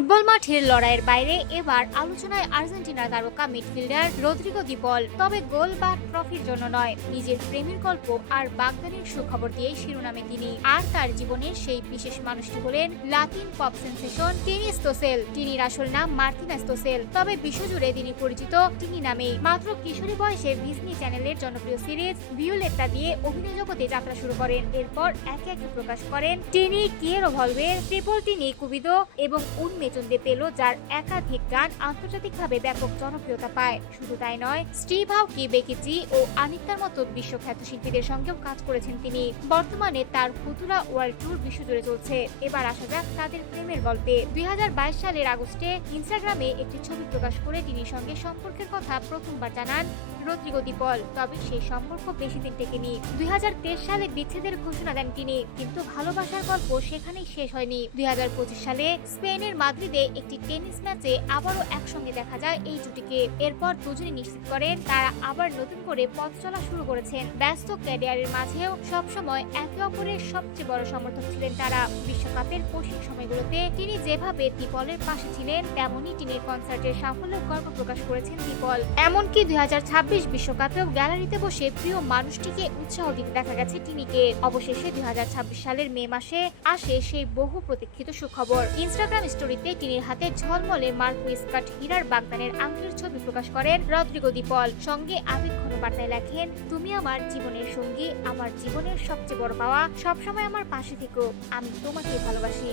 Football মাঠের লড়াইয়ের বাইরে এবার আলোচনায় আর্জেন্টিনার তারকা মিডফিল্ডার রদ্রিগো দি পল। তবে গোল বা ট্রফির জন্য নয়, নিজের প্রেমের গল্প আর বাগদানের সুখবর দিয়ে শিরোনামে তিনি। আর তার জীবনের সেই বিশেষ মানুষটি হলেন লাতিন পপ সেনসেশন টিনি স্টোসেল। টিনির আসল নাম মার্টিনা স্টোসেল, তবে বিশ্বজুড়ে তিনি পরিচিত টিনি নামেই। মাত্র কিশোরী বয়সে ডিজনি চ্যানেলের জনপ্রিয় সিরিজ ভিওলেট্টা দিয়ে অভিনয় জগতে যাত্রা শুরু করেন। এরপর একে একে প্রকাশ করেন টিনি কিয়েরো ভলভের, ট্রিপল টিনি কুবিদো এবং উন মেচুন্দে পেলো, যার একাধিক গান আন্তর্জাতিকভাবে ব্যাপক জনপ্রিয়তা পায়। শুধু তাই নয়, স্টিভ আওকি, বেকি জি ও আনিতার মতো বিশ্বখ্যাত শিল্পীদের সঙ্গেও কাজ করেছেন তিনি। বর্তমানে তার ফুতুরা ওয়ার্ল্ড ট্যুর বিশ্বজুড়ে চলছে। এবার আসা যাক তাদের প্রেমের গল্পে। 2022 সালের আগস্টে ইনস্টাগ্রামে একটি ছবি প্রকাশ করে টিনির সঙ্গে সম্পর্কের কথা প্রথমবার জানান রদ্রিগো দি পল। তবে সেই সম্পর্ক বেশি দিন টেকেনি। 2023 সালে বিচ্ছেদের ঘোষণা দেন তিনি, কিন্তু ভালোবাসার গল্প সেখানেই শেষ হয়নি। 2025 সালে স্পেনের মাদ্রিদে একটি টেনিস ম্যাচে আবারও একসঙ্গে দেখা যায় এই জুটিকে। এরপর দুজনে নিশ্চিত করেন তারা আবার নতুন করে পথ চলা শুরু করেছেন। ব্যস্ত ক্যারিয়ারের মাঝেও সবসময় একে অপরের সবচেয়ে বড় সমর্থক ছিলেন তারা। বিশ্বকাপের কঠিন সময়গুলোতে তিনি যেভাবে দি পলের পাশে ছিলেন, তেমনই টিনের কনসার্টের সাফল্যের গল্প প্রকাশ করেছেন দি পল। এমনকি 2026 বিশ্বকাপেও গ্যালারিতে বসে প্রিয় মানুষটিকে উৎসাহ দিতে দেখা গেছে টিনিকে। অবশেষে 2026 সালের মে মাসে আসে সেই বহু প্রতীক্ষিত সুখবর। ইনস্টাগ্রাম স্টোরিতে টিনির হাতে ঝলমলে মার্কুইস কাট হীরার বাগদানের আংটির ছবি প্রকাশ করেন রদ্রিগো দি পল। সঙ্গে আবেগঘন বার্তায় লেখেন, তুমি আমার জীবনের সঙ্গী, আমার জীবনের সবচেয়ে বড় পাওয়া, সবসময় আমার পাশে থেকো, আমি তোমাকে ভালোবাসি।